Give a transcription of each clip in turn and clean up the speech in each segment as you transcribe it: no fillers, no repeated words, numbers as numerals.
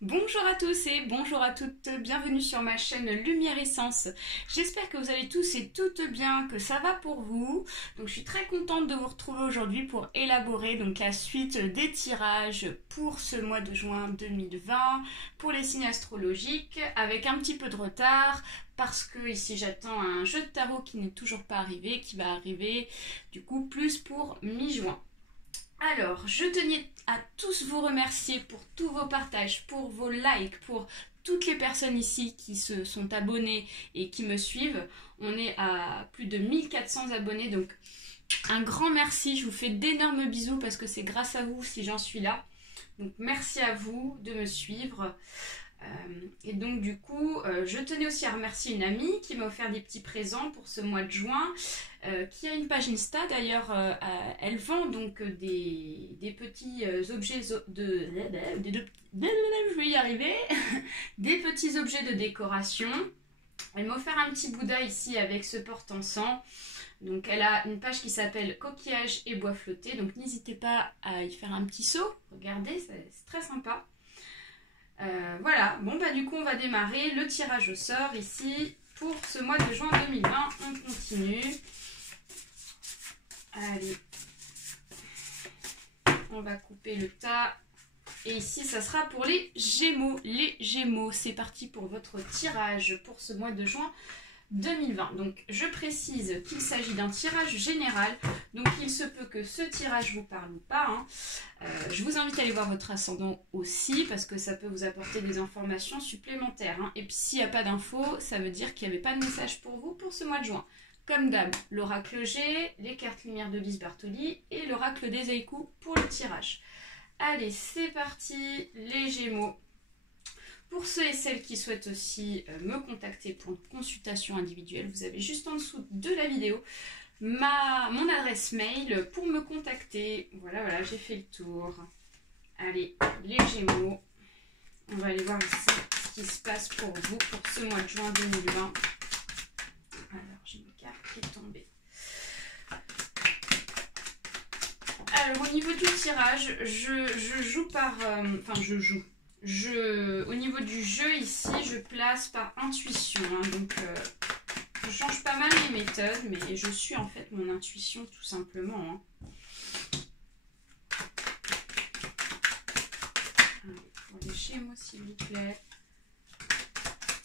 Bonjour à tous et bonjour à toutes, bienvenue sur ma chaîne Lumière Essence. J'espère que vous allez tous et toutes bien, que ça va pour vous. Donc je suis très contente de vous retrouver aujourd'hui pour élaborer donc la suite des tirages pour ce mois de juin 2020 pour les signes astrologiques avec un petit peu de retard parce que ici j'attends un jeu de tarot qui n'est toujours pas arrivé, qui va arriver du coup plus pour mi-juin. Alors, je tenais à tous vous remercier pour tous vos partages, pour vos likes, pour toutes les personnes ici qui se sont abonnées et qui me suivent. On est à plus de 1400 abonnés, donc un grand merci. Je vous fais d'énormes bisous parce que c'est grâce à vous si j'en suis là. Donc merci à vous de me suivre. Et donc du coup, je tenais aussi à remercier une amie qui m'a offert des petits présents pour ce mois de juin, qui a une page Insta d'ailleurs. Elle vend donc des petits objets je vais y arriver, des petits objets de décoration. Elle m'a offert un petit Bouddha ici avec ce porte-encens. Donc elle a une page qui s'appelle Coquillage et bois flotté, donc n'hésitez pas à y faire un petit saut. Regardez, c'est très sympa. Voilà, bon bah du coup on va démarrer le tirage au sort ici pour ce mois de juin 2020. On continue. Allez, on va couper le tas. Et ici ça sera pour les Gémeaux. Les Gémeaux, c'est parti pour votre tirage pour ce mois de juin 2020. Donc je précise qu'il s'agit d'un tirage général, donc il se peut que ce tirage vous parle ou pas, hein. Je vous invite à aller voir votre ascendant aussi parce que ça peut vous apporter des informations supplémentaires, hein. Et puis s'il n'y a pas d'infos, ça veut dire qu'il n'y avait pas de message pour vous pour ce mois de juin. Comme d'hab, l'oracle G, les cartes lumière de Lise Bartoli et l'oracle des Haïkus pour le tirage. Allez, c'est parti les Gémeaux. Pour ceux et celles qui souhaitent aussi me contacter pour une consultation individuelle, vous avez juste en dessous de la vidéo mon adresse mail pour me contacter. Voilà, j'ai fait le tour. Allez, les Gémeaux, on va aller voir ici ce qui se passe pour vous pour ce mois de juin 2020. Alors, j'ai une carte qui est tombée. Alors, au niveau du tirage, je joue par... au niveau du jeu ici, je place par intuition, hein, donc je change pas mal les méthodes, mais je suis en fait mon intuition tout simplement, hein. Allez, pour les Gémeaux s'il vous plaît,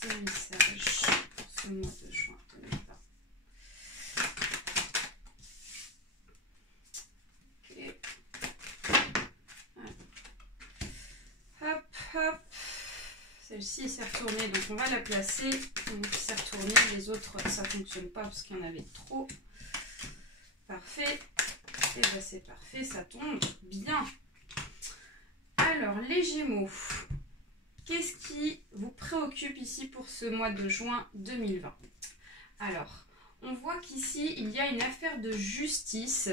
des messages pour ce mois de juin 2020. Hop, celle-ci s'est retournée, donc on va la placer. Donc s'est retournée, les autres ça fonctionne pas parce qu'il y en avait trop. Parfait, et bien c'est parfait, ça tombe bien. Alors les Gémeaux, qu'est-ce qui vous préoccupe ici pour ce mois de juin 2020? Alors, on voit qu'ici, il y a une affaire de justice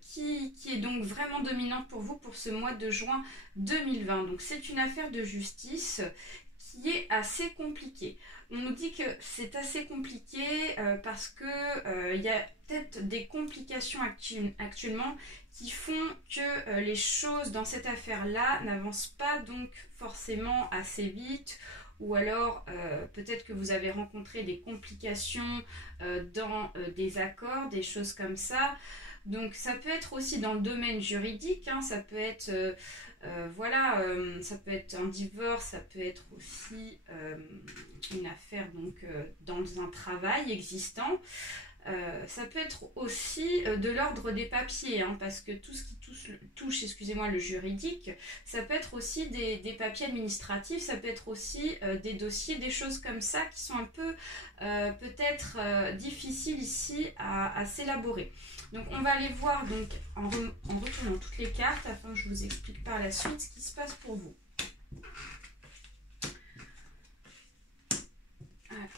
qui est donc vraiment dominante pour vous pour ce mois de juin 2020. Donc, c'est une affaire de justice qui est assez compliquée. On nous dit que c'est assez compliqué parce que il y a peut-être des complications actuellement qui font que les choses dans cette affaire-là n'avancent pas donc forcément assez vite. Ou alors peut-être que vous avez rencontré des complications dans des accords, des choses comme ça. Donc ça peut être aussi dans le domaine juridique, hein, ça peut être ça peut être un divorce, ça peut être aussi une affaire donc dans un travail existant. Ça peut être aussi de l'ordre des papiers, hein, parce que tout ce qui touche excusez-moi, le juridique, ça peut être aussi des papiers administratifs, ça peut être aussi des dossiers, des choses comme ça qui sont un peu peut-être difficiles ici à s'élaborer. Donc on va aller voir donc, en retournant toutes les cartes afin que je vous explique par la suite ce qui se passe pour vous. Alors.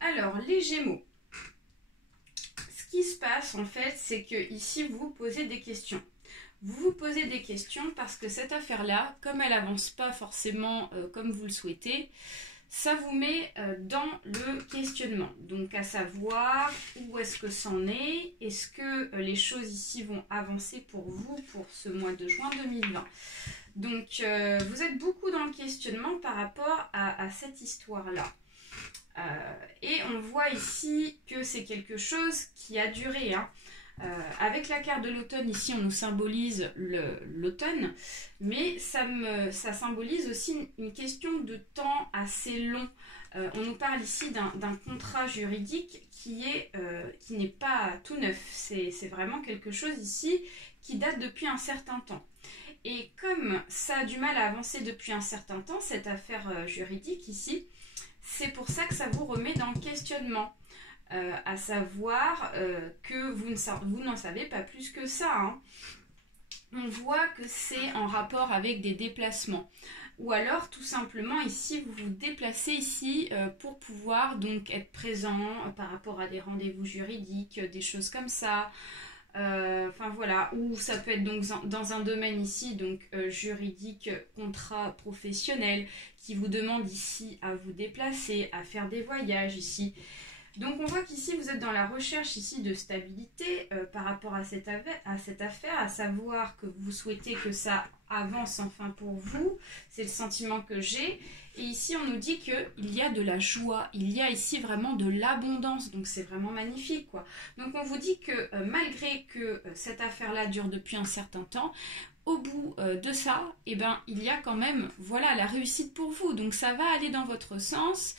Alors, les Gémeaux, ce qui se passe en fait, c'est que ici vous vous posez des questions. Vous vous posez des questions parce que cette affaire-là, comme elle avance pas forcément comme vous le souhaitez, ça vous met dans le questionnement. Donc à savoir où est-ce que c'en est que les choses ici vont avancer pour vous pour ce mois de juin 2020. Donc vous êtes beaucoup dans le questionnement par rapport à cette histoire-là. Et on voit ici que c'est quelque chose qui a duré, hein. Avec la carte de l'automne, ici on nous symbolise l'automne, mais ça symbolise aussi une question de temps assez long. On nous parle ici d'un contrat juridique qui n'est pas tout neuf. C'est vraiment quelque chose ici qui date depuis un certain temps. Et comme ça a du mal à avancer depuis un certain temps, cette affaire juridique ici, c'est pour ça que ça vous remet dans le questionnement. À savoir que vous n'en savez pas plus que ça, hein. On voit que c'est en rapport avec des déplacements. Ou alors, tout simplement, ici, vous vous déplacez ici pour pouvoir donc être présent par rapport à des rendez-vous juridiques, des choses comme ça. Enfin voilà, ou ça peut être donc dans un domaine ici, donc juridique, contrat professionnel, qui vous demande ici à vous déplacer, à faire des voyages ici. Donc on voit qu'ici vous êtes dans la recherche ici de stabilité par rapport à cette affaire, à savoir que vous souhaitez que ça avance enfin pour vous, c'est le sentiment que j'ai. Et ici on nous dit qu'il y a de la joie, il y a ici vraiment de l'abondance, donc c'est vraiment magnifique quoi. Donc on vous dit que malgré que cette affaire-là dure depuis un certain temps, au bout de ça, eh ben, il y a quand même voilà, la réussite pour vous, donc ça va aller dans votre sens.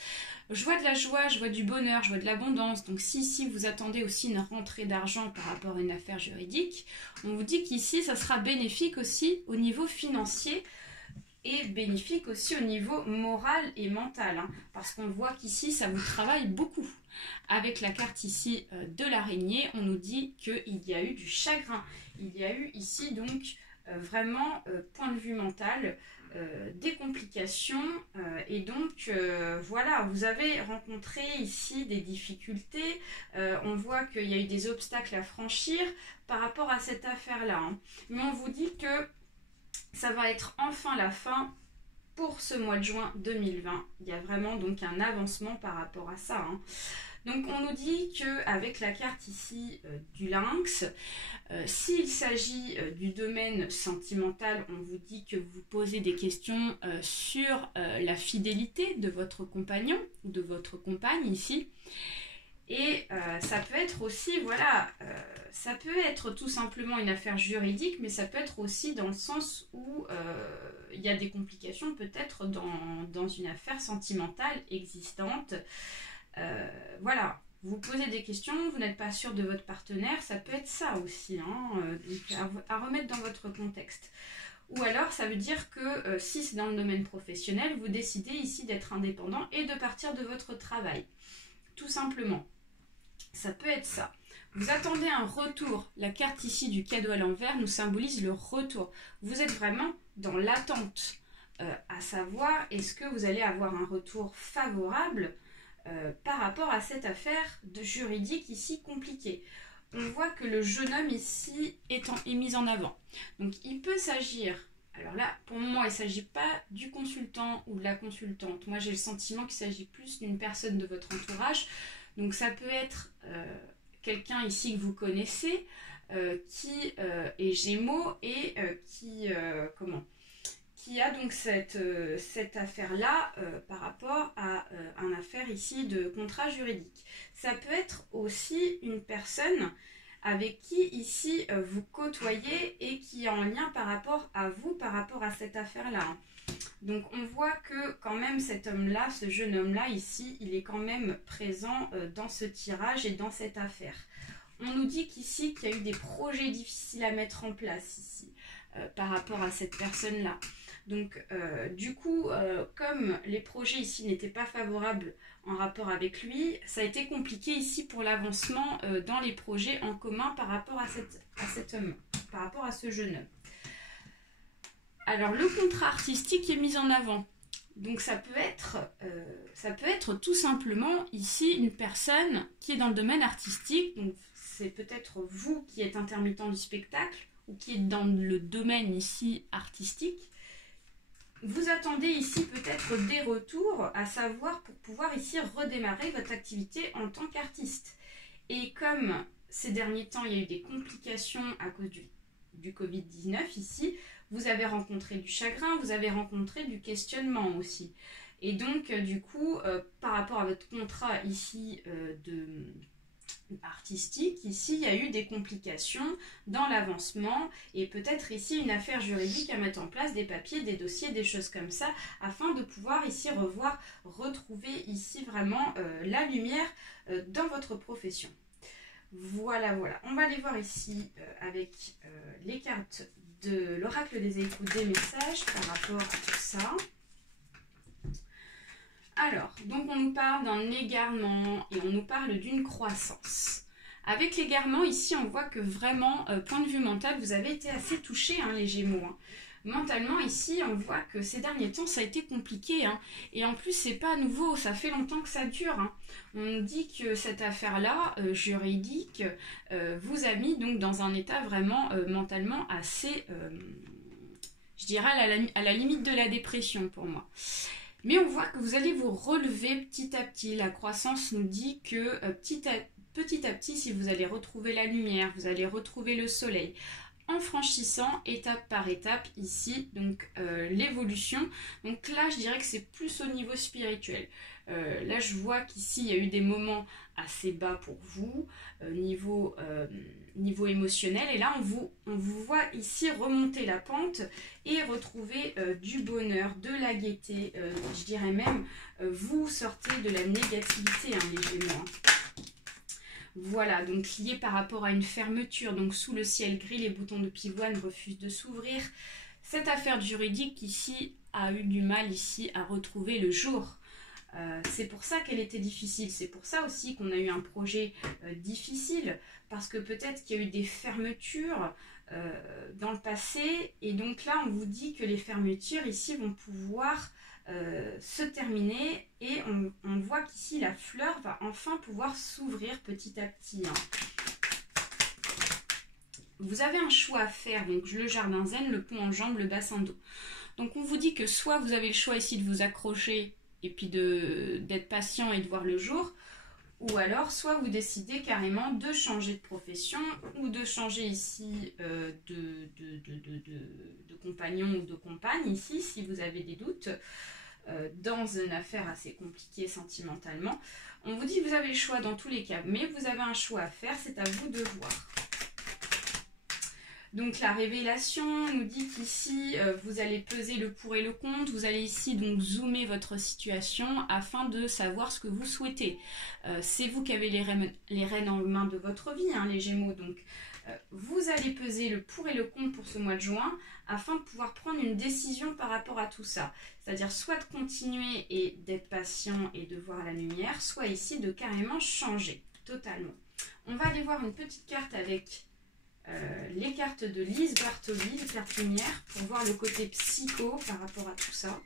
Je vois de la joie, je vois du bonheur, je vois de l'abondance. Donc si vous attendez aussi une rentrée d'argent par rapport à une affaire juridique, on vous dit qu'ici, ça sera bénéfique aussi au niveau financier et bénéfique aussi au niveau moral et mental. Hein, parce qu'on voit qu'ici, ça vous travaille beaucoup. Avec la carte ici de l'araignée, on nous dit qu'il y a eu du chagrin. Il y a eu ici donc vraiment, point de vue mental, des complications et donc voilà, vous avez rencontré ici des difficultés, on voit qu'il y a eu des obstacles à franchir par rapport à cette affaire-là, hein. Mais on vous dit que ça va être enfin la fin pour ce mois de juin 2020. Il y a vraiment donc un avancement par rapport à ça, hein. Donc on nous dit qu'avec la carte ici du lynx, s'il s'agit du domaine sentimental, on vous dit que vous posez des questions sur la fidélité de votre compagnon ou de votre compagne ici. Et ça peut être aussi, voilà, ça peut être tout simplement une affaire juridique, mais ça peut être aussi dans le sens où il y a des complications peut-être dans une affaire sentimentale existante. Voilà, vous posez des questions, vous n'êtes pas sûr de votre partenaire, ça peut être ça aussi, hein, donc à remettre dans votre contexte. Ou alors ça veut dire que si c'est dans le domaine professionnel, vous décidez ici d'être indépendant et de partir de votre travail. Tout simplement, ça peut être ça. Vous attendez un retour. La carte ici du cadeau à l'envers nous symbolise le retour. Vous êtes vraiment dans l'attente, à savoir est-ce que vous allez avoir un retour favorable par rapport à cette affaire de juridique ici compliquée. On voit que le jeune homme ici est mis en avant. Donc il peut s'agir, alors là pour moi il ne s'agit pas du consultant ou de la consultante. Moi j'ai le sentiment qu'il s'agit plus d'une personne de votre entourage. Donc ça peut être quelqu'un ici que vous connaissez qui est Gémeaux et qui a donc cette affaire-là par rapport à une affaire ici de contrat juridique. Ça peut être aussi une personne avec qui ici vous côtoyez et qui est en lien par rapport à vous, par rapport à cette affaire-là. Donc on voit que quand même cet homme-là, ce jeune homme-là ici, il est quand même présent dans ce tirage et dans cette affaire. On nous dit qu'ici, qu'il y a eu des projets difficiles à mettre en place ici par rapport à cette personne-là. Donc du coup, comme les projets ici n'étaient pas favorables en rapport avec lui, ça a été compliqué ici pour l'avancement dans les projets en commun par rapport à cet homme, par rapport à ce jeune homme. Alors le contrat artistique est mis en avant. Donc ça peut être tout simplement ici une personne qui est dans le domaine artistique. Donc c'est peut-être vous qui êtes intermittent du spectacle ou qui est dans le domaine ici artistique. vous attendez ici peut-être des retours, à savoir pour pouvoir ici redémarrer votre activité en tant qu'artiste. Et comme ces derniers temps, il y a eu des complications à cause du Covid-19 ici, vous avez rencontré du chagrin, vous avez rencontré du questionnement aussi. Et donc, du coup, par rapport à votre contrat ici artistique, ici il y a eu des complications dans l'avancement et peut-être ici une affaire juridique à mettre en place, des papiers, des dossiers, des choses comme ça, afin de pouvoir ici retrouver ici vraiment la lumière dans votre profession. Voilà, voilà. On va aller voir ici avec les cartes de l'oracle des écoutes des messages par rapport à tout ça. Alors, donc on nous parle d'un égarement et on nous parle d'une croissance. Avec l'égarement, ici, on voit que vraiment, point de vue mental, vous avez été assez touchés, hein, les Gémeaux. Hein. Mentalement, ici, on voit que ces derniers temps, ça a été compliqué. Hein. Et en plus, c'est pas nouveau, ça fait longtemps que ça dure. Hein. On nous dit que cette affaire-là, juridique, vous a mis donc dans un état vraiment mentalement assez, je dirais, à la limite de la dépression pour moi. Mais on voit que vous allez vous relever petit à petit. La croissance nous dit que petit à petit, si vous allez retrouver la lumière, vous allez retrouver le soleil, en franchissant étape par étape ici, donc l'évolution. Donc là, je dirais que c'est plus au niveau spirituel. Là, je vois qu'ici, il y a eu des moments assez bas pour vous, niveau émotionnel. Et là, on vous voit ici remonter la pente et retrouver du bonheur, de la gaieté. Je dirais même, vous sortez de la négativité, hein, les Gémeaux. Hein. Voilà, donc lié par rapport à une fermeture, donc sous le ciel gris, les boutons de pivoine refusent de s'ouvrir. Cette affaire juridique ici a eu du mal ici à retrouver le jour. C'est pour ça qu'elle était difficile, c'est pour ça aussi qu'on a eu un projet difficile, parce que peut-être qu'il y a eu des fermetures dans le passé, et donc là on vous dit que les fermetures ici vont pouvoir se terminer et on voit qu'ici la fleur va enfin pouvoir s'ouvrir petit à petit. Hein. Vous avez un choix à faire, donc le jardin zen, le pont en jambe, le bassin d'eau. Donc on vous dit que soit vous avez le choix ici de vous accrocher et puis d'être patient et de voir le jour, ou alors soit vous décidez carrément de changer de profession ou de changer ici de compagnon ou de compagne ici si vous avez des doutes. Dans une affaire assez compliquée sentimentalement. On vous dit que vous avez le choix dans tous les cas, mais vous avez un choix à faire, c'est à vous de voir. Donc la révélation nous dit qu'ici, vous allez peser le pour et le contre, vous allez ici donc zoomer votre situation afin de savoir ce que vous souhaitez. C'est vous qui avez les rênes en main de votre vie, hein, les Gémeaux, donc vous allez peser le pour et le contre pour ce mois de juin afin de pouvoir prendre une décision par rapport à tout ça. C'est-à-dire soit de continuer et d'être patient et de voir la lumière, soit ici de carrément changer totalement. On va aller voir une petite carte avec les cartes de Lise Bartoli, les cartes lumière, pour voir le côté psycho par rapport à tout ça.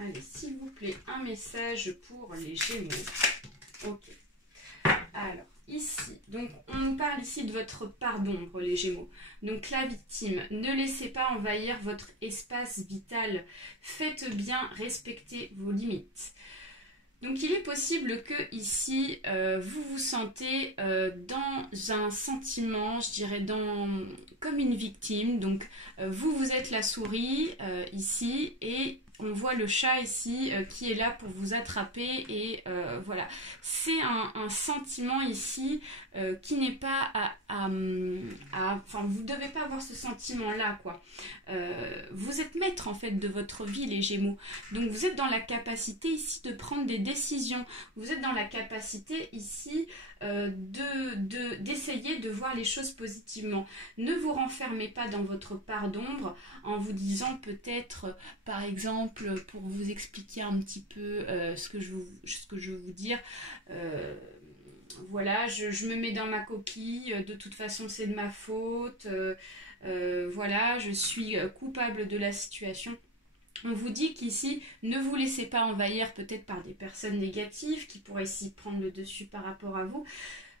Allez, s'il vous plaît, un message pour les Gémeaux. Ok. Alors, ici, donc on nous parle ici de votre part d'ombre, les Gémeaux. Donc la victime, ne laissez pas envahir votre espace vital. Faites bien respecter vos limites. Donc il est possible que ici, vous vous sentez dans un sentiment, je dirais, comme une victime. Donc vous êtes la souris ici et on voit le chat ici qui est là pour vous attraper et voilà. C'est un sentiment ici qui n'est pas enfin, vous ne devez pas avoir ce sentiment-là, quoi. Vous êtes maître, en fait, de votre vie, les Gémeaux. Donc, vous êtes dans la capacité ici de prendre des décisions. Vous êtes dans la capacité ici d'essayer de voir les choses positivement. Ne vous renfermez pas dans votre part d'ombre en vous disant peut-être, par exemple, pour vous expliquer un petit peu ce que je veux vous dire, voilà, je me mets dans ma coquille, de toute façon c'est de ma faute, voilà, je suis coupable de la situation. On vous dit qu'ici, ne vous laissez pas envahir peut-être par des personnes négatives qui pourraient ici prendre le dessus par rapport à vous.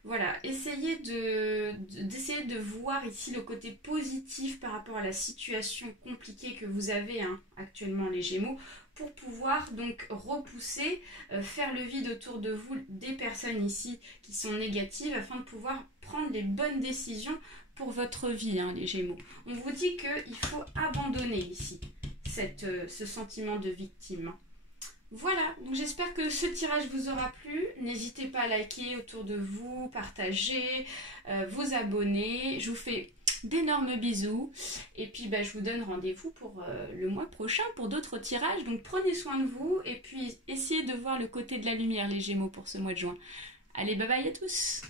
Voilà, essayez d'essayer de voir ici le côté positif par rapport à la situation compliquée que vous avez actuellement les Gémeaux, pour pouvoir donc repousser, faire le vide autour de vous des personnes ici qui sont négatives, afin de pouvoir prendre les bonnes décisions pour votre vie, les Gémeaux. On vous dit qu'il faut abandonner ici ce sentiment de victime. Voilà, donc j'espère que ce tirage vous aura plu. N'hésitez pas à liker autour de vous, partager, vous abonner. Je vous fais d'énormes bisous. Et puis je vous donne rendez-vous pour le mois prochain pour d'autres tirages. Donc prenez soin de vous et puis essayez de voir le côté de la lumière, les Gémeaux, pour ce mois de juin. Allez, bye bye à tous!